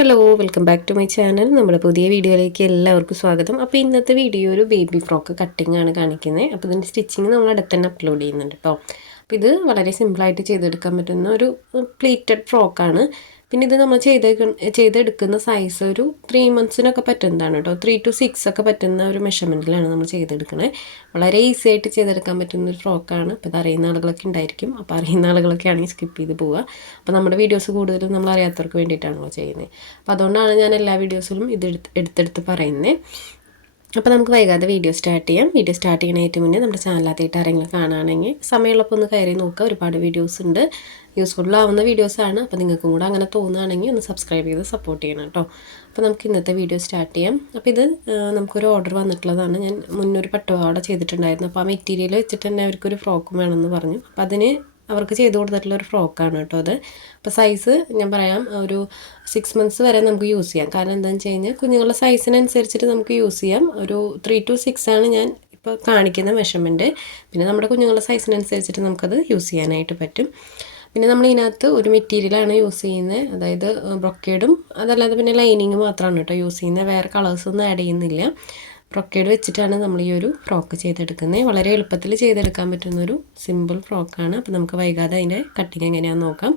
Hello welcome back to my channel. നമ്മുടെ പുതിയ വീഡിയോയിലേക്ക് എല്ലാവർക്കും സ്വാഗതം. അപ്പോൾ ഇന്നത്തെ വീഡിയോ ഒരു ബേബി ഫ്രോക്ക് കട്ടിംഗ് ആണ് കാണിക്കുന്നത്. അപ്പോൾ ഇതിൻ്റെ സ്റ്റിച്ചിങ് നമ്മൾ അടുത്ത് തന്നെ അപ്ലോഡ് ചെയ്യുന്നുണ്ട് കേട്ടോ. അപ്പോൾ ഇത് വളരെ സിമ്പിളായിട്ട് ചെയ്തെടുക്കാൻ പറ്റുന്ന ഒരു പ്ലീറ്റഡ് ഫ്രോക്കാണ്. പിന്നെ ഇത് നമ്മൾ ചെയ്തെടുക്കുന്ന സൈസ് ഒരു 3 monthsനൊക്കെ പറ്റുന്നതാണ് കേട്ടോ. 3 to 6 ഒക്കെ പറ്റുന്ന ഒരു മെഷർമെൻറ്റിലാണ് നമ്മൾ ചെയ്തെടുക്കുന്നത്. വളരെ ഈസി ആയിട്ട് ചെയ്തെടുക്കാൻ പറ്റുന്ന ഒരു ഫ്രോക്കാണ്. അപ്പോൾ ഇത് അറിയുന്ന ആളുകളൊക്കെ ഉണ്ടായിരിക്കും. അപ്പോൾ അറിയുന്ന ആളുകളൊക്കെ ആണെങ്കിൽ സ്കിപ്പ് ചെയ്ത് പോവുക. അപ്പോൾ നമ്മുടെ വീഡിയോസ് കൂടുതലും നമ്മൾ അറിയാത്തവർക്ക് വേണ്ടിയിട്ടാണല്ലോ ചെയ്യുന്നത്. അപ്പോൾ അതുകൊണ്ടാണ് ഞാൻ എല്ലാ വീഡിയോസിലും ഇത് എടുത്തെടുത്ത് പറയുന്നത്. അപ്പോൾ നമുക്ക് വൈകാതെ വീഡിയോ സ്റ്റാർട്ട് ചെയ്യാം. വീഡിയോ സ്റ്റാർട്ട് ചെയ്യുന്നതിന് മുന്നേ നമ്മുടെ ചാനലാദ്യമായിട്ട് ആരെങ്കിലും കാണുകയാണെങ്കിൽ സമയമുള്ളപ്പോൾ ഒന്ന് കയറി നോക്കുക. ഒരുപാട് വീഡിയോസ് ഉണ്ട്, യൂസ്ഫുള്ളാവുന്ന വീഡിയോസാണ്. അപ്പോൾ നിങ്ങൾക്കും കൂടെ അങ്ങനെ തോന്നുകയാണെങ്കിൽ ഒന്ന് സബ്സ്ക്രൈബ് ചെയ്ത് സപ്പോർട്ട് ചെയ്യണം കേട്ടോ. അപ്പോൾ നമുക്ക് ഇന്നത്തെ വീഡിയോ സ്റ്റാർട്ട് ചെയ്യാം. അപ്പോൾ ഇത് നമുക്കൊരു ഓർഡർ വന്നിട്ടുള്ളതാണ്. ഞാൻ മുന്നൊരു പട്ടുപാവാട ചെയ്തിട്ടുണ്ടായിരുന്നു. അപ്പോൾ ആ മെറ്റീരിയൽ വെച്ചിട്ട് തന്നെ അവർക്കൊരു ഫ്രോക്കും വേണമെന്ന് പറഞ്ഞു. അപ്പോൾ അതിന് അവർക്ക് ചെയ്ത് കൊടുത്തിട്ടുള്ള ഒരു ഫ്രോക്കാണ് കേട്ടോ അത്. അപ്പോൾ സൈസ് ഞാൻ പറയാം, ഒരു 6 months വരെ നമുക്ക് യൂസ് ചെയ്യാം. കാരണം എന്താണെന്ന് വെച്ച് കഴിഞ്ഞാൽ കുഞ്ഞുങ്ങളുടെ സൈസിനനുസരിച്ചിട്ട് നമുക്ക് യൂസ് ചെയ്യാം. ഒരു 3 to 6 ആണ് ഞാൻ ഇപ്പോൾ കാണിക്കുന്ന മെഷർമെൻറ്റ്. പിന്നെ നമ്മുടെ കുഞ്ഞുങ്ങളുടെ സൈസിനനുസരിച്ചിട്ട് നമുക്കത് യൂസ് ചെയ്യാനായിട്ട് പറ്റും. പിന്നെ നമ്മൾ ഇതിനകത്ത് ഒരു മെറ്റീരിയലാണ് യൂസ് ചെയ്യുന്നത്, അതായത് ബ്രൊക്കേഡും അതല്ലാതെ പിന്നെ ലൈനിങ് മാത്രമാണ് കേട്ടോ യൂസ് ചെയ്യുന്നത്. വേറെ കളേഴ്സൊന്നും ആഡ് ചെയ്യുന്നില്ല. ബ്രൊക്കേഡ് വെച്ചിട്ടാണ് നമ്മൾ ഈ ഒരു ഫ്രോക്ക് ചെയ്തെടുക്കുന്നത്. വളരെ എളുപ്പത്തിൽ ചെയ്തെടുക്കാൻ പറ്റുന്നൊരു സിമ്പിൾ ഫ്രോക്കാണ്. അപ്പോൾ നമുക്ക് വൈകാതെ അതിൻ്റെ കട്ടിങ് എങ്ങനെയാണെന്ന് നോക്കാം.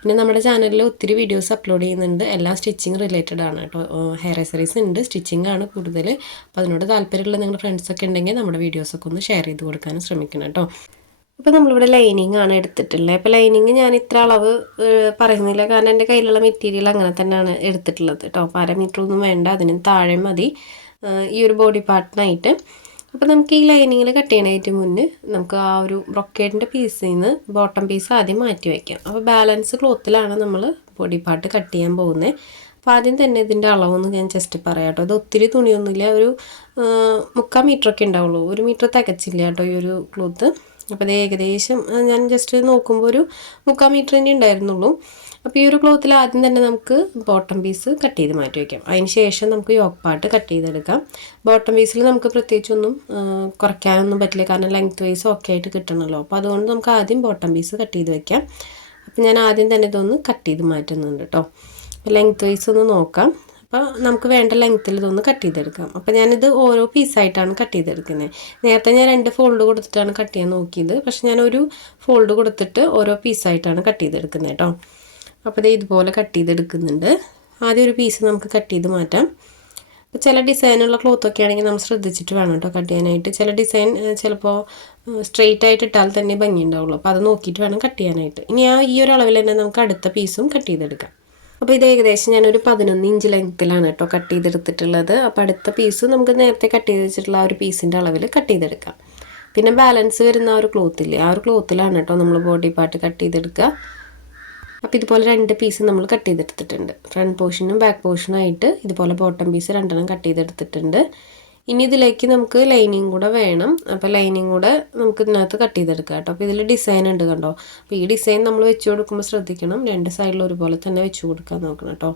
പിന്നെ നമ്മുടെ ചാനലിൽ ഒത്തിരി വീഡിയോസ് അപ്ലോഡ് ചെയ്യുന്നുണ്ട്. എല്ലാം സ്റ്റിച്ചിങ് റിലേറ്റഡ് ആണ് കേട്ടോ. ഹെയർ ആക്സസറീസ് ഉണ്ട്, സ്റ്റിച്ചിങ് ആണ് കൂടുതൽ. അപ്പോൾ അതിനോട് താല്പര്യമുള്ള നിങ്ങളുടെ ഫ്രണ്ട്സൊക്കെ ഉണ്ടെങ്കിൽ നമ്മുടെ വീഡിയോസൊക്കെ ഒന്ന് ഷെയർ ചെയ്ത് കൊടുക്കാനും ശ്രമിക്കണം കേട്ടോ. അപ്പോൾ നമ്മളിവിടെ ലൈനിങ് ആണ് എടുത്തിട്ടുള്ളത്. അപ്പോൾ ലൈനിങ് ഞാൻ ഇത്ര അളവ് പറയുന്നില്ല, കാരണം എൻ്റെ കയ്യിലുള്ള മെറ്റീരിയൽ അങ്ങനെ തന്നെയാണ് എടുത്തിട്ടുള്ളത് കേട്ടോ. അപ്പോൾ 1/2 മീറ്റർ ഒന്നും വേണ്ട, അതിന് താഴെ മതി ഈ ഒരു ബോഡി പാർട്ടിനായിട്ട്. അപ്പോൾ നമുക്ക് ഈ ലൈനിങ്ങിൽ കട്ട് ചെയ്യാനായിട്ട് മുന്നേ നമുക്ക് ആ ഒരു ബ്രൊക്കേഡിൻ്റെ പീസിൽ നിന്ന് ബോട്ടം പീസ് ആദ്യം മാറ്റി വയ്ക്കാം. അപ്പോൾ ബാലൻസ് ക്ലോത്തിലാണ് നമ്മൾ ബോഡി പാർട്ട് കട്ട് ചെയ്യാൻ പോകുന്നത്. അപ്പോൾ ആദ്യം തന്നെ ഇതിൻ്റെ അളവൊന്ന് ഞാൻ ജസ്റ്റ് പറയാം കേട്ടോ. ഇത് ഒത്തിരി തുണിയൊന്നുമില്ല, ഒരു 3/4 മീറ്ററൊക്കെ ഉണ്ടാവുള്ളൂ. 1 മീറ്റർ തികച്ചില്ല കേട്ടോ ഈ ഒരു ക്ലോത്ത്. അപ്പോൾ ഇത് ഏകദേശം ഞാൻ ജസ്റ്റ് നോക്കുമ്പോൾ ഒരു 3/4 മീറ്റർ തന്നെ ഉണ്ടായിരുന്നുള്ളൂ. അപ്പോൾ ഈ ഒരു ക്ലോത്തിൽ ആദ്യം തന്നെ നമുക്ക് ബോട്ടം പീസ് കട്ട് ചെയ്ത് മാറ്റി വയ്ക്കാം. അതിന് ശേഷം നമുക്ക് യോക്ക് പാർട്ട് കട്ട് ചെയ്തെടുക്കാം. ബോട്ടം പീസിൽ നമുക്ക് പ്രത്യേകിച്ചൊന്നും കുറയ്ക്കാനൊന്നും പറ്റില്ല, കാരണം ലെങ്ത് വൈസ് ഒക്കെ ആയിട്ട് കിട്ടണമല്ലോ. അപ്പോൾ അതുകൊണ്ട് നമുക്ക് ആദ്യം ബോട്ടം പീസ് കട്ട് ചെയ്ത് വയ്ക്കാം. അപ്പോൾ ഞാൻ ആദ്യം തന്നെ ഇതൊന്ന് കട്ട് ചെയ്ത് മാറ്റുന്നുണ്ട് കേട്ടോ. അപ്പോൾ ലെങ്ത് വൈസ് ഒന്ന് നോക്കാം. അപ്പോൾ നമുക്ക് വേണ്ട ലെങ്ത്തിൽ ഇതൊന്ന് കട്ട് ചെയ്തെടുക്കാം. അപ്പോൾ ഞാനിത് ഓരോ പീസായിട്ടാണ് കട്ട് ചെയ്തെടുക്കുന്നത്. നേരത്തെ ഞാൻ 2 ഫോൾഡ് കൊടുത്തിട്ടാണ് കട്ട് ചെയ്യാൻ നോക്കിയത്, പക്ഷെ ഞാനൊരു ഫോൾഡ് കൊടുത്തിട്ട് ഓരോ പീസായിട്ടാണ് കട്ട് ചെയ്തെടുക്കുന്നത് കേട്ടോ. അപ്പോൾ ഇത് ഇതുപോലെ കട്ട് ചെയ്തെടുക്കുന്നുണ്ട്. ആദ്യം ഒരു പീസ് നമുക്ക് കട്ട് ചെയ്ത് മാറ്റാം. അപ്പോൾ ചില ഡിസൈനുള്ള ക്ലോത്തൊക്കെ ആണെങ്കിൽ നമ്മൾ ശ്രദ്ധിച്ചിട്ട് വേണം കേട്ടോ കട്ട് ചെയ്യാനായിട്ട്. ചില ഡിസൈൻ ചിലപ്പോൾ സ്ട്രെയിറ്റ് ആയിട്ട് ഇട്ടാൽ തന്നെ ഭംഗി ഉണ്ടാവുള്ളൂ. അപ്പോൾ അത് നോക്കിയിട്ട് വേണം കട്ട് ചെയ്യാനായിട്ട്. ഇനി ഈ ഒരു അളവിൽ തന്നെ നമുക്ക് അടുത്ത പീസും കട്ട് ചെയ്തെടുക്കാം. അപ്പോൾ ഇത് ഏകദേശം ഞാനൊരു 11 ഇഞ്ച് ലെങ്ത്തിലാണ് കേട്ടോ കട്ട് ചെയ്തെടുത്തിട്ടുള്ളത്. അപ്പോൾ അടുത്ത പീസ് നമുക്ക് നേരത്തെ കട്ട് ചെയ്ത് വെച്ചിട്ടുള്ള ആ ഒരു പീസിൻ്റെ അളവിൽ കട്ട് ചെയ്തെടുക്കാം. പിന്നെ ബാലൻസ് വരുന്ന ആ ഒരു ക്ലോത്തില്ലേ, ആ ഒരു ക്ലോത്തിലാണ് കേട്ടോ നമ്മൾ ബോഡി പാർട്ട് കട്ട് ചെയ്തെടുക്കുക. അപ്പോൾ ഇതുപോലെ 2 പീസ് നമ്മൾ കട്ട് ചെയ്തെടുത്തിട്ടുണ്ട്. ഫ്രണ്ട് പോർഷനും ബാക്ക് പോർഷനും ആയിട്ട് ഇതുപോലെ ബോട്ടം പീസ് 2 കട്ട് ചെയ്തെടുത്തിട്ടുണ്ട്. ഇനി ഇതിലേക്ക് നമുക്ക് ലൈനിങ് കൂടെ വേണം. അപ്പോൾ ലൈനിങ് കൂടെ നമുക്ക് ഇതിനകത്ത് കട്ട് ചെയ്തെടുക്കാം കേട്ടോ. അപ്പോൾ ഇതിൽ ഡിസൈൻ ഉണ്ട് കണ്ടോ. അപ്പോൾ ഈ ഡിസൈൻ നമ്മൾ വെച്ച് കൊടുക്കുമ്പോൾ ശ്രദ്ധിക്കണം, 2 സൈഡിലും ഒരുപോലെ തന്നെ വെച്ച് കൊടുക്കാൻ നോക്കണം കേട്ടോ.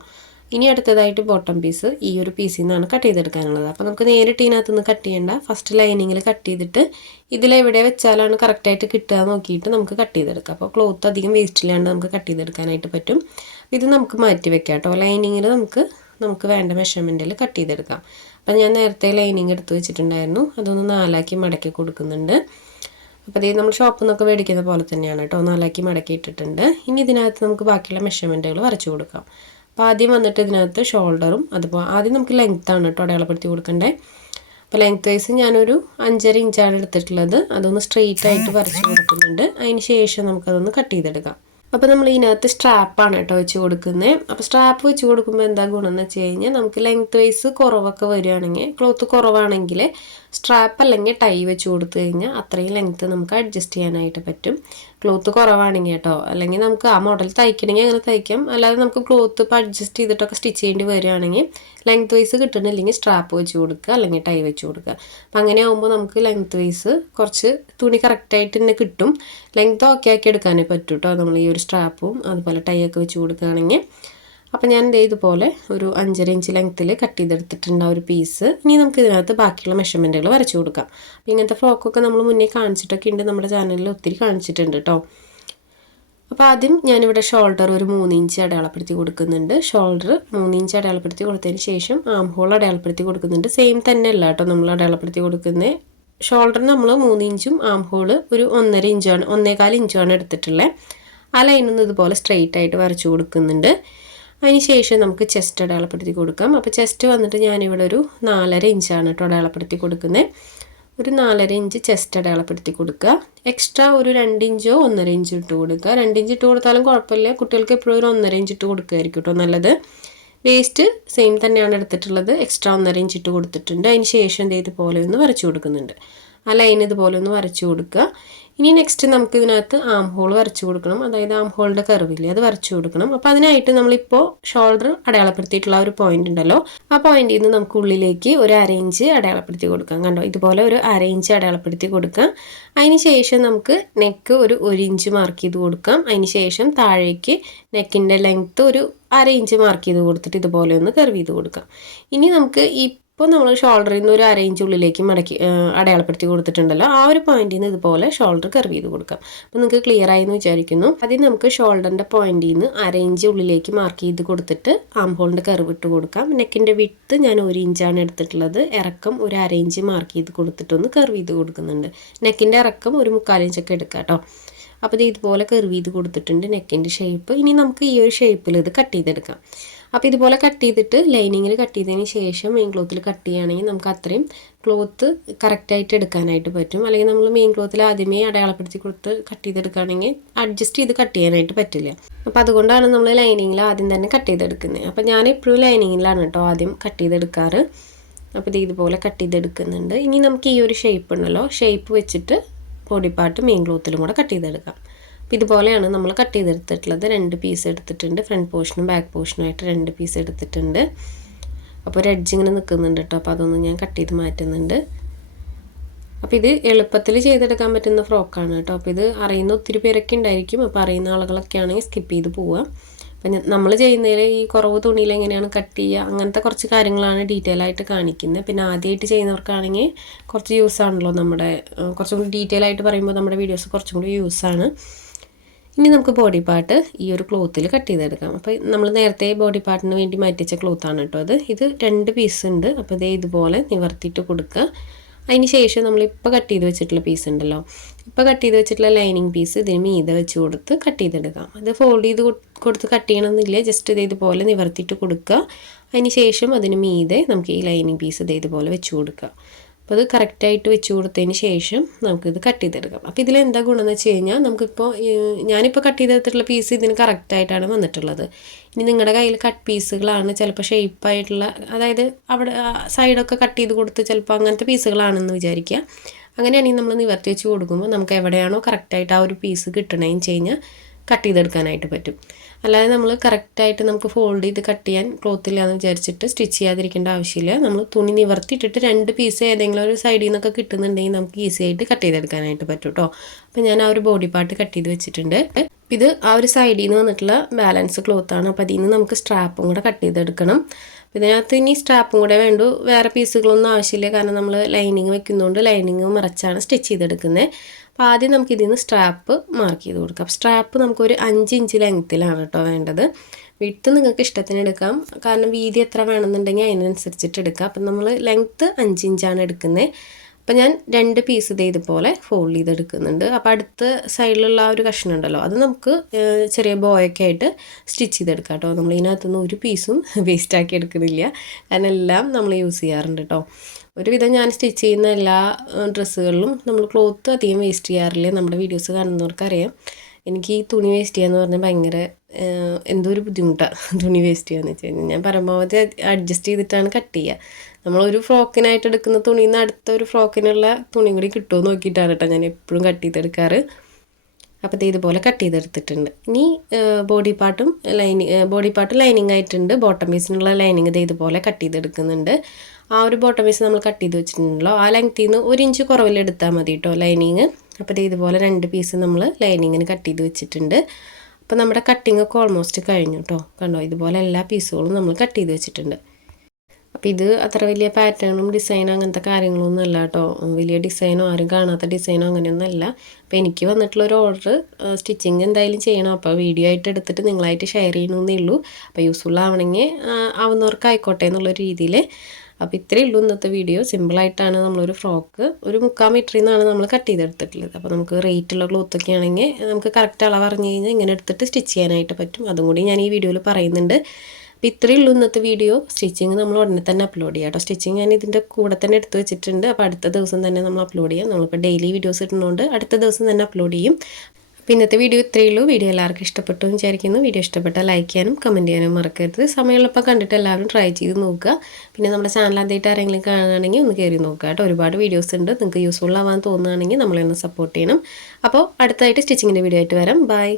ഇനി അടുത്തതായിട്ട് ബോട്ടം പീസ് ഈ ഒരു പീസിൽ നിന്നാണ് കട്ട് ചെയ്തെടുക്കാനുള്ളത്. അപ്പോൾ നമുക്ക് നേരിട്ട് ഇതിനകത്തുനിന്ന് കട്ട് ചെയ്യേണ്ട, ഫസ്റ്റ് ലൈനിങ്ങിൽ കട്ട് ചെയ്തിട്ട് ഇതിലെവിടെ വെച്ചാലാണ് കറക്റ്റായിട്ട് കിട്ടുക നോക്കിയിട്ട് നമുക്ക് കട്ട് ചെയ്തെടുക്കാം. അപ്പോൾ ക്ലോത്ത് അധികം വേസ്റ്റ് ഇല്ലാണ്ട് നമുക്ക് കട്ട് ചെയ്തെടുക്കാനായിട്ട് പറ്റും. ഇത് നമുക്ക് മാറ്റി വെക്കാം കേട്ടോ. ലൈനിങ്ങിൽ നമുക്ക് വേണ്ട മെഷർമെൻറ്റിൽ കട്ട് ചെയ്തെടുക്കാം. അപ്പോൾ ഞാൻ നേരത്തെ ലൈനിങ് എടുത്ത് വെച്ചിട്ടുണ്ടായിരുന്നു, അതൊന്ന് 4ആക്കി മടക്കി കൊടുക്കുന്നുണ്ട്. അപ്പോൾ ഇത് നമ്മൾ ഷോപ്പിൽ നിന്നൊക്കെ മേടിക്കുന്ന പോലെ തന്നെയാണ് കേട്ടോ, 4ആക്കി മടക്കി ഇട്ടിട്ടുണ്ട്. ഇനി ഇതിനകത്ത് നമുക്ക് ബാക്കിയുള്ള മെഷർമെൻറ്റുകൾ വരച്ചു കൊടുക്കാം. അപ്പോൾ ആദ്യം വന്നിട്ട് ഇതിനകത്ത് ഷോൾഡറും അതുപോലെ ആദ്യം നമുക്ക് ലെങ്ത്താണ് കേട്ടോ അടയാളപ്പെടുത്തി കൊടുക്കണ്ടേ. അപ്പോൾ ലെങ്ത് വൈസ് ഞാനൊരു 5.5 ഇഞ്ചാണ് എടുത്തിട്ടുള്ളത്. അതൊന്ന് സ്ട്രെയിറ്റ് ആയിട്ട് വരച്ച് കൊടുക്കുന്നുണ്ട്. അതിന് ശേഷം നമുക്കതൊന്ന് കട്ട് ചെയ്തെടുക്കാം. അപ്പോൾ നമ്മൾ ഇതിനകത്ത് സ്ട്രാപ്പാണ് കേട്ടോ വെച്ച് കൊടുക്കുന്നത്. അപ്പോൾ സ്ട്രാപ്പ് വെച്ച് കൊടുക്കുമ്പോൾ എന്താ ഗുണം എന്ന് വെച്ച് കഴിഞ്ഞാൽ നമുക്ക് ലെങ്ത് വൈസ് കുറവൊക്കെ വരികയാണെങ്കിൽ, ക്ലോത്ത് കുറവാണെങ്കിൽ സ്ട്രാപ്പ് അല്ലെങ്കിൽ ടൈ വെച്ച് കൊടുത്തു കഴിഞ്ഞാൽ അത്രയും ലെങ്ത്ത് നമുക്ക് അഡ്ജസ്റ്റ് ചെയ്യാനായിട്ട് പറ്റും. ക്ലോത്ത് കുറവാണെങ്കിൽ കേട്ടോ, അല്ലെങ്കിൽ നമുക്ക് ആ മോഡൽ തയ്ക്കണമെങ്കിൽ അങ്ങനെ തയ്ക്കാം. അല്ലാതെ നമുക്ക് ക്ലോത്ത് ഇപ്പോൾ അഡ്ജസ്റ്റ് ചെയ്തിട്ടൊക്കെ സ്റ്റിച്ച് ചെയ്യേണ്ടി വരികയാണെങ്കിൽ ലെങ്ത് വൈസ് കിട്ടുന്നില്ലെങ്കിൽ സ്ട്രാപ്പ് വെച്ച് കൊടുക്കുക, അല്ലെങ്കിൽ ടൈ വെച്ച് കൊടുക്കുക. അപ്പം അങ്ങനെ ആകുമ്പോൾ നമുക്ക് ലെങ്ത് വൈസ് കുറച്ച് തുണി കറക്റ്റായിട്ട് തന്നെ കിട്ടും. ലെങ്ത് ഓക്കെ ആക്കി എടുക്കാനേ പറ്റും കേട്ടോ നമ്മൾ ഈ ഒരു സ്ട്രാപ്പും അതുപോലെ ടൈ ഒക്കെ വെച്ച് കൊടുക്കുകയാണെങ്കിൽ. അപ്പോൾ ഞാൻ ഇതുപോലെ ഒരു 5.5 ഇഞ്ച് ലെങ്ത്തിൽ കട്ട് ചെയ്തെടുത്തിട്ടുണ്ട് ആ ഒരു പീസ്. ഇനി നമുക്ക് ഇതിനകത്ത് ബാക്കിയുള്ള മെഷർമെൻറ്റുകൾ വരച്ചു കൊടുക്കാം. അപ്പോൾ ഇങ്ങനത്തെ ഫ്രോക്കൊക്കെ നമ്മൾ മുന്നേ കാണിച്ചിട്ടൊക്കെ ഉണ്ട്, നമ്മുടെ ചാനലിൽ ഒത്തിരി കാണിച്ചിട്ടുണ്ട് കേട്ടോ. അപ്പോൾ ആദ്യം ഞാനിവിടെ ഷോൾഡർ ഒരു 3 ഇഞ്ച് അടയാളപ്പെടുത്തി കൊടുക്കുന്നുണ്ട്. ഷോൾഡർ 3 ഇഞ്ച് അടയാളപ്പെടുത്തി കൊടുത്തതിന് ശേഷം ആം ഹോൾ അടയാളപ്പെടുത്തി കൊടുക്കുന്നുണ്ട്. സെയിം തന്നെ അല്ല കേട്ടോ നമ്മൾ അടയാളപ്പെടുത്തി കൊടുക്കുന്നത്. ഷോൾഡർ നമ്മൾ 3 ഇഞ്ചും ആം ഹോൾ ഒരു 1.5 ഇഞ്ചാണ് 1.25 ഇഞ്ചാണ് എടുത്തിട്ടുള്ളത്. ആ ലൈനൊന്നും ഇതുപോലെ സ്ട്രെയിറ്റ് ആയിട്ട് വരച്ചു കൊടുക്കുന്നുണ്ട്. അതിന് ശേഷം നമുക്ക് ചെസ്റ്റ് അടയാളപ്പെടുത്തി കൊടുക്കാം. അപ്പോൾ ചെസ്റ്റ് വന്നിട്ട് ഞാനിവിടെ ഒരു 4.5 ഇഞ്ചാണ് കേട്ടോ അടയാളപ്പെടുത്തി കൊടുക്കുന്നത്. ഒരു 4.5 ഇഞ്ച് ചെസ്റ്റ് അടയാളപ്പെടുത്തി കൊടുക്കുക. എക്സ്ട്രാ ഒരു 2 ഇഞ്ചോ 1.5 ഇഞ്ച് ഇട്ട് കൊടുക്കുക. 2 ഇഞ്ച് ഇട്ട് കൊടുത്താലും കുഴപ്പമില്ല. കുട്ടികൾക്ക് എപ്പോഴും ഒരു 1.5 ഇഞ്ച് ഇട്ട് കൊടുക്കുകയായിരിക്കും കേട്ടോ നല്ലത്. വേസ്റ്റ് സെയിം തന്നെയാണ് എടുത്തിട്ടുള്ളത്. എക്സ്ട്രാ 1.5 ഇഞ്ച് ഇട്ട് കൊടുത്തിട്ടുണ്ട്. അതിന് ശേഷം ഇതുപോലെ ഒന്ന് വരച്ചു കൊടുക്കുന്നുണ്ട്. ആ ലൈൻ ഇതുപോലെ ഒന്ന് വരച്ചു കൊടുക്കുക. ഇനി നെക്സ്റ്റ് നമുക്ക് ഇതിനകത്ത് ആം ഹോൾ വരച്ചു കൊടുക്കണം. അതായത് ആം ഹോളിൻ്റെ കർവില്ലേ അത് വരച്ചു കൊടുക്കണം. അപ്പോൾ അതിനായിട്ട് നമ്മളിപ്പോൾ ഷോൾഡർ അടയാളപ്പെടുത്തിയിട്ടുള്ള ഒരു പോയിന്റ് ഉണ്ടല്ലോ, ആ പോയിന്റിൽ നിന്ന് നമുക്ക് ഉള്ളിലേക്ക് ഒരു 1/2 ഇഞ്ച് അടയാളപ്പെടുത്തി കൊടുക്കാം. കണ്ടോ, ഇതുപോലെ ഒരു 1/2 ഇഞ്ച് അടയാളപ്പെടുത്തി കൊടുക്കാം. അതിന് ശേഷം നമുക്ക് നെക്ക് ഒരു 1 ഇഞ്ച് മാർക്ക് ചെയ്ത് കൊടുക്കാം. അതിന് ശേഷം താഴേക്ക് നെക്കിൻ്റെ ലെങ്ത്ത് ഒരു 1/2 ഇഞ്ച് മാർക്ക് ചെയ്ത് കൊടുത്തിട്ട് ഇതുപോലെ ഒന്ന് കർവ് ചെയ്ത് കൊടുക്കാം. ഇനി നമുക്ക് ഇപ്പോൾ നമ്മൾ ഷോൾഡറിൽ നിന്ന് ഒരു 1/2 ഇഞ്ച് ഉള്ളിലേക്ക് മടക്കി അടയാളപ്പെടുത്തി കൊടുത്തിട്ടുണ്ടല്ലോ, ആ ഒരു പോയിന്റിൽ നിന്ന് ഇതുപോലെ ഷോൾഡർ കർവ് ചെയ്ത് കൊടുക്കാം. അപ്പോൾ നിങ്ങൾക്ക് ക്ലിയർ ആയി എന്ന് വിചാരിക്കുന്നു. ആദ്യം നമുക്ക് ഷോൾഡറിൻ്റെ പോയിന്റിൽ നിന്ന് 1/2 ഇഞ്ച് ഉള്ളിലേക്ക് മാർക്ക് ചെയ്ത് കൊടുത്തിട്ട് ആം ഹോളിൻ്റെ കർവ് ഇട്ട് കൊടുക്കാം. നെക്കിൻ്റെ വിഡ്ത്ത് ഞാൻ 1 ഇഞ്ചാണ് എടുത്തിട്ടുള്ളത്. ഇറക്കം ഒരു 1/2 ഇഞ്ച് മാർക്ക് ചെയ്ത് കൊടുത്തിട്ടൊന്ന് കർവ് ചെയ്ത് കൊടുക്കുന്നുണ്ട്. നെക്കിൻ്റെ ഇറക്കം ഒരു 3/4 ഇഞ്ചൊക്കെ എടുക്കാം കേട്ടോ. അപ്പോൾ ഇത് ഇതുപോലെ കർവ് ചെയ്ത് കൊടുത്തിട്ടുണ്ട് നെക്കിൻ്റെ ഷേപ്പ്. ഇനി നമുക്ക് ഈ ഒരു ഷേപ്പിൽ ഇത് കട്ട് ചെയ്തെടുക്കാം. അപ്പോൾ ഇതുപോലെ കട്ട് ചെയ്തിട്ട് ലൈനിങ്ങിൽ കട്ട് ചെയ്തതിന് ശേഷം മെയിൻ ക്ലോത്തിൽ കട്ട് ചെയ്യുകയാണെങ്കിൽ നമുക്ക് അത്രയും ക്ലോത്ത് കറക്റ്റായിട്ട് എടുക്കാനായിട്ട് പറ്റും. അല്ലെങ്കിൽ നമ്മൾ മെയിൻ ക്ലോത്തിൽ ആദ്യമേ അടയാളപ്പെടുത്തി കൊടുത്ത് കട്ട് ചെയ്തെടുക്കുകയാണെങ്കിൽ അഡ്ജസ്റ്റ് ചെയ്ത് കട്ട് ചെയ്യാനായിട്ട് പറ്റില്ല. അപ്പോൾ അതുകൊണ്ടാണ് നമ്മൾ ലൈനിങ്ങിൽ ആദ്യം തന്നെ കട്ട് ചെയ്തെടുക്കുന്നത്. അപ്പോൾ ഞാൻ എപ്പോഴും ലൈനിങ്ങിലാണ് കേട്ടോ ആദ്യം കട്ട് ചെയ്തെടുക്കാറ്. അപ്പോൾ ഇത് ഇതുപോലെ കട്ട് ചെയ്തെടുക്കുന്നുണ്ട്. ഇനി നമുക്ക് ഈ ഒരു ഷേപ്പ് ഉണ്ടല്ലോ, ഷേപ്പ് വെച്ചിട്ട് ബോഡി പാർട്ട് മെയിൻ ക്ലോത്തിലും കൂടെ കട്ട് ചെയ്തെടുക്കാം. അപ്പോൾ ഇതുപോലെയാണ് നമ്മൾ കട്ട് ചെയ്തെടുത്തിട്ടുള്ളത്. 2 പീസ് എടുത്തിട്ടുണ്ട്. ഫ്രണ്ട് പോർഷനും ബാക്ക് പോർഷനും ആയിട്ട് 2 പീസ് എടുത്തിട്ടുണ്ട്. അപ്പോൾ ഒരു എഡ്ജ് ഇങ്ങനെ നിൽക്കുന്നുണ്ട് കേട്ടോ. അപ്പോൾ അതൊന്ന് ഞാൻ കട്ട് ചെയ്ത് മാറ്റുന്നുണ്ട്. അപ്പോൾ ഇത് എളുപ്പത്തിൽ ചെയ്തെടുക്കാൻ പറ്റുന്ന ഫ്രോക്കാണ് കേട്ടോ. അപ്പോൾ ഇത് അറിയുന്ന ഒത്തിരി പേരൊക്കെ ഉണ്ടായിരിക്കും. അപ്പോൾ അറിയുന്ന ആളുകളൊക്കെ ആണെങ്കിൽ സ്കിപ്പ് ചെയ്ത് പോവുക. അപ്പം നമ്മൾ ചെയ്യുന്നതിൽ ഈ കുറവ് തുണിയിൽ എങ്ങനെയാണ് കട്ട് ചെയ്യുക അങ്ങനത്തെ കുറച്ച് കാര്യങ്ങളാണ് ഡീറ്റെയിൽ ആയിട്ട് കാണിക്കുന്നത്. പിന്നെ ആദ്യമായിട്ട് ചെയ്യുന്നവർക്കാണെങ്കിൽ കുറച്ച് യൂസാണല്ലോ, നമ്മുടെ കുറച്ചും കൂടി ഡീറ്റെയിൽ ആയിട്ട് പറയുമ്പോൾ നമ്മുടെ വീഡിയോസ് കുറച്ചും കൂടി യൂസാണ്. ഇനി നമുക്ക് ബോഡി പാർട്ട് ഈ ഒരു ക്ലോത്തിൽ കട്ട് ചെയ്തെടുക്കാം. അപ്പോൾ നമ്മൾ നേരത്തെ ബോഡി പാർട്ടിന് വേണ്ടി മാറ്റിച്ച ക്ലോത്താണ് കേട്ടോ അത്. ഇത് 2 പീസ് ഉണ്ട്. അപ്പോൾ ഇതേ ഇതുപോലെ നിവർത്തിയിട്ട് കൊടുക്കുക. അതിന് ശേഷം നമ്മളിപ്പോൾ കട്ട് ചെയ്ത് വെച്ചിട്ടുള്ള പീസ് ഉണ്ടല്ലോ, ഇപ്പോൾ കട്ട് ചെയ്ത് വെച്ചിട്ടുള്ള ലൈനിങ് പീസ് ഇതിന് മീതെ വെച്ച് കൊടുത്ത് കട്ട് ചെയ്തെടുക്കാം. അത് ഫോൾഡ് ചെയ്ത് കൊടുത്ത് കട്ട് ചെയ്യണമെന്നില്ല, ജസ്റ്റ് ഇത് ഇതുപോലെ നിവർത്തിയിട്ട് കൊടുക്കുക. അതിന് ശേഷം അതിന് മീതെ നമുക്ക് ഈ ലൈനിങ് പീസ് ഇതുപോലെ വെച്ച് കൊടുക്കുക. അപ്പോൾ അത് കറക്റ്റായിട്ട് വെച്ച് കൊടുത്തതിന് ശേഷം നമുക്കിത് കട്ട് ചെയ്തെടുക്കാം. അപ്പോൾ ഇതിലെന്താ ഗുണമെന്ന് വെച്ച് കഴിഞ്ഞാൽ നമുക്കിപ്പോൾ ഞാനിപ്പോൾ കട്ട് ചെയ്തെടുത്തിട്ടുള്ള പീസ് ഇതിന് കറക്റ്റായിട്ടാണ് വന്നിട്ടുള്ളത്. ഇനി നിങ്ങളുടെ കയ്യിൽ കട്ട് പീസുകളാണ് ചിലപ്പോൾ ഷേപ്പായിട്ടുള്ള, അതായത് അവിടെ സൈഡൊക്കെ കട്ട് ചെയ്ത് കൊടുത്ത് ചിലപ്പോൾ അങ്ങനത്തെ പീസുകളാണെന്ന് വിചാരിക്കുക. അങ്ങനെയാണെങ്കിൽ നമ്മൾ നിവർത്തി വെച്ച് കൊടുക്കുമ്പോൾ നമുക്ക് എവിടെയാണോ കറക്റ്റായിട്ട് ആ ഒരു പീസ് കിട്ടണമെന്ന് വെച്ച് കഴിഞ്ഞാൽ കട്ട് ചെയ്തെടുക്കാനായിട്ട് പറ്റും. അല്ലാതെ നമ്മൾ കറക്റ്റായിട്ട് നമുക്ക് ഫോൾഡ് ചെയ്ത് കട്ട് ചെയ്യാൻ ക്ലോത്തില്ലാന്ന് വിചാരിച്ചിട്ട് സ്റ്റിച്ച് ചെയ്യാതിരിക്കേണ്ട ആവശ്യമില്ല. നമ്മൾ തുണി നിവർത്തിയിട്ടിട്ട് 2 പീസ് ഏതെങ്കിലും ഒരു സൈഡിൽ നിന്നൊക്കെ കിട്ടുന്നുണ്ടെങ്കിൽ നമുക്ക് ഈസി ആയിട്ട് കട്ട് ചെയ്തെടുക്കാനായിട്ട് പറ്റും കേട്ടോ. അപ്പോൾ ഞാൻ ആ ഒരു ബോഡി പാർട്ട് കട്ട് ചെയ്ത് വെച്ചിട്ടുണ്ട്. ഇത് ആ ഒരു സൈഡിൽ നിന്ന് വന്നിട്ടുള്ള ബാലൻസ് ക്ലോത്താണ്. അപ്പോൾ അതിൽ നിന്ന് നമുക്ക് സ്ട്രാപ്പും കൂടെ കട്ട് ചെയ്തെടുക്കണം. ഇതിനകത്ത് ഇനി സ്ട്രാപ്പും കൂടെ വേണ്ടു, വേറെ പീസുകളൊന്നും ആവശ്യമില്ല. കാരണം നമ്മൾ ലൈനിങ് വെക്കുന്നതുകൊണ്ട് ലൈനിങ് മറച്ചാണ് സ്റ്റിച്ച് ചെയ്തെടുക്കുന്നത്. അപ്പോൾ ആദ്യം നമുക്ക് ഇതിൽ നിന്ന് സ്ട്രാപ്പ് മാർക്ക് ചെയ്ത് കൊടുക്കാം. സ്ട്രാപ്പ് നമുക്കൊരു 5 ഇഞ്ച് ലെങ്ത്തിലാണ് കേട്ടോ വേണ്ടത്. വിഡ്ത്ത് നിങ്ങൾക്ക് ഇഷ്ടത്തിന് എടുക്കാം, കാരണം വീതി എത്ര വേണമെന്നുണ്ടെങ്കിൽ അതിനനുസരിച്ചിട്ട് എടുക്കാം. അപ്പം നമ്മൾ ലെങ്ത്ത് 5 ഇഞ്ചാണ് എടുക്കുന്നത്. അപ്പം ഞാൻ 2 പീസ് ഇതുപോലെ ഫോൾഡ് ചെയ്തെടുക്കുന്നുണ്ട്. അപ്പോൾ അടുത്ത സൈഡിലുള്ള ആ ഒരു കഷ്ണം ഉണ്ടല്ലോ, അത് നമുക്ക് ചെറിയ ബോയൊക്കെ ആയിട്ട് സ്റ്റിച്ച് ചെയ്തെടുക്കാം കേട്ടോ. നമ്മൾ ഇതിനകത്തുനിന്ന് ഒരു പീസും വേസ്റ്റാക്കി എടുക്കുന്നില്ല, കാരണം എല്ലാം നമ്മൾ യൂസ് ചെയ്യാറുണ്ട് കേട്ടോ. ഒരുവിധം ഞാൻ സ്റ്റിച്ച് ചെയ്യുന്ന എല്ലാ ഡ്രസ്സുകളിലും നമ്മൾ ക്ലോത്ത് അധികം വേസ്റ്റ് ചെയ്യാറില്ല. നമ്മുടെ വീഡിയോസ് കാണുന്നവർക്കറിയാം, എനിക്ക് ഈ തുണി വേസ്റ്റ് ചെയ്യാന്ന് പറഞ്ഞാൽ ഭയങ്കര എന്തോ ഒരു ബുദ്ധിമുട്ടാണ്. തുണി വേസ്റ്റ് ചെയ്യാന്ന് വെച്ച് കഴിഞ്ഞാൽ ഞാൻ പരമാവധി അഡ്ജസ്റ്റ് ചെയ്തിട്ടാണ് കട്ട് ചെയ്യുക. നമ്മളൊരു ഫ്രോക്കിനായിട്ട് എടുക്കുന്ന തുണിയിൽ നിന്ന് അടുത്ത ഒരു ഫ്രോക്കിനുള്ള തുണി കൂടി കിട്ടുമോ നോക്കിയിട്ടാണ് കേട്ടോ ഞാൻ എപ്പോഴും കട്ട് ചെയ്തെടുക്കാറ്. അപ്പോൾ ഇത് ഇതുപോലെ കട്ട് ചെയ്തെടുത്തിട്ടുണ്ട്. ഇനി ബോഡി പാർട്ട് ലൈനിങ് ആയിട്ടുണ്ട്. ബോട്ടം പീസിനുള്ള ലൈനിങ് ഇതുപോലെ കട്ട് ചെയ്തെടുക്കുന്നുണ്ട്. ആ ഒരു ബോട്ടം പീസ് നമ്മൾ കട്ട് ചെയ്ത് വെച്ചിട്ടുണ്ടല്ലോ, ആ ലെങ്ത്തിൽ നിന്ന് 1 ഇഞ്ച് കുറവിലെടുത്താൽ മതി കേട്ടോ ലൈനിങ്. അപ്പോൾ ഇതുപോലെ 2 പീസ് നമ്മൾ ലൈനിങ്ങിന് കട്ട് ചെയ്ത് വെച്ചിട്ടുണ്ട്. അപ്പോൾ നമ്മുടെ കട്ടിങ് ഒക്കെ ഓൾമോസ്റ്റ് കഴിഞ്ഞു കേട്ടോ. കണ്ടോ, ഇതുപോലെ എല്ലാ പീസുകളും നമ്മൾ കട്ട് ചെയ്ത് വെച്ചിട്ടുണ്ട്. അപ്പോൾ ഇത് അത്ര വലിയ പാറ്റേണും ഡിസൈനും അങ്ങനത്തെ കാര്യങ്ങളൊന്നും അല്ല കേട്ടോ. വലിയ ഡിസൈനോ ആരും കാണാത്ത ഡിസൈനോ അങ്ങനെയൊന്നും അല്ല. അപ്പോൾ എനിക്ക് വന്നിട്ടുള്ളൊരു ഓർഡർ സ്റ്റിച്ചിങ് എന്തായാലും ചെയ്യണം. അപ്പോൾ വീഡിയോ ആയിട്ട് എടുത്തിട്ട് നിങ്ങളായിട്ട് ഷെയർ ചെയ്യണമെന്നേ ഉള്ളൂ. അപ്പോൾ യൂസ്ഫുൾ ആവണമെങ്കിൽ ആവുന്നവർക്ക് ആയിക്കോട്ടെ എന്നുള്ളൊരു രീതിയിൽ. അപ്പോൾ ഇത്രയേ ഉള്ളൂ ഇന്നത്തെ വീഡിയോ. സിമ്പിളായിട്ടാണ് നമ്മളൊരു ഫ്രോക്ക് ഒരു 3/4 മീറ്ററിൽ നിന്നാണ് നമ്മൾ കട്ട് ചെയ്തെടുത്തിട്ടുള്ളത്. അപ്പോൾ നമുക്ക് റേറ്റുള്ള ക്ലോത്തൊക്കെ ആണെങ്കിൽ നമുക്ക് കറക്റ്റ് അളവ് അറിഞ്ഞ് കഴിഞ്ഞാൽ ഇങ്ങനെ എടുത്തിട്ട് സ്റ്റിച്ച് ചെയ്യാനായിട്ട് പറ്റും. അതും കൂടി ഞാൻ ഈ വീഡിയോയിൽ പറയുന്നുണ്ട്. അപ്പോൾ ഇത്രയേ ഉള്ളൂ ഇന്നത്തെ വീഡിയോ. സ്റ്റിച്ചിങ് നമ്മൾ ഉടനെ തന്നെ അപ്ലോഡ് ചെയ്യാം കേട്ടോ. സ്റ്റിച്ചിങ് ഞാൻ ഇതിൻ്റെ കൂടെ തന്നെ എടുത്ത് വെച്ചിട്ടുണ്ട്. അപ്പോൾ അടുത്ത ദിവസം തന്നെ നമ്മൾ അപ്ലോഡ് ചെയ്യാം. നമ്മളിപ്പോൾ ഡെയിലി വീഡിയോസ് ഇടുന്നതുകൊണ്ട് അടുത്ത ദിവസം തന്നെ അപ്ലോഡ് ചെയ്യും. അപ്പോൾ ഇന്നത്തെ വീഡിയോ ഇത്രയേ ഉള്ളൂ. വീഡിയോ എല്ലാവർക്കും ഇഷ്ടപ്പെട്ടു എന്ന് വിചാരിക്കുന്നു. വീഡിയോ ഇഷ്ടപ്പെട്ടാൽ ലൈക്ക് ചെയ്യാനും കമൻറ്റ് ചെയ്യാനും മറക്കരുത്. സമയമുള്ളപ്പോൾ കണ്ടിട്ട് എല്ലാവരും ട്രൈ ചെയ്ത് നോക്കുക. പിന്നെ നമ്മുടെ ചാനൽ ആദ്യമായിട്ട് ആരെങ്കിലും കാണുകയാണെങ്കിൽ ഒന്ന് കയറി നോക്കുക കേട്ടോ. ഒരുപാട് വീഡിയോസ് ഉണ്ട്. നിങ്ങൾക്ക് യൂസ്ഫുൾ ആവാൻ തോന്നുകയാണെങ്കിൽ നമ്മളെ ഒന്ന് സപ്പോർട്ട് ചെയ്യണം. അപ്പോൾ അടുത്തായിട്ട് സ്റ്റിച്ചിങ്ങിൻ്റെ വീഡിയോ ആയിട്ട് വരാം. ബൈ.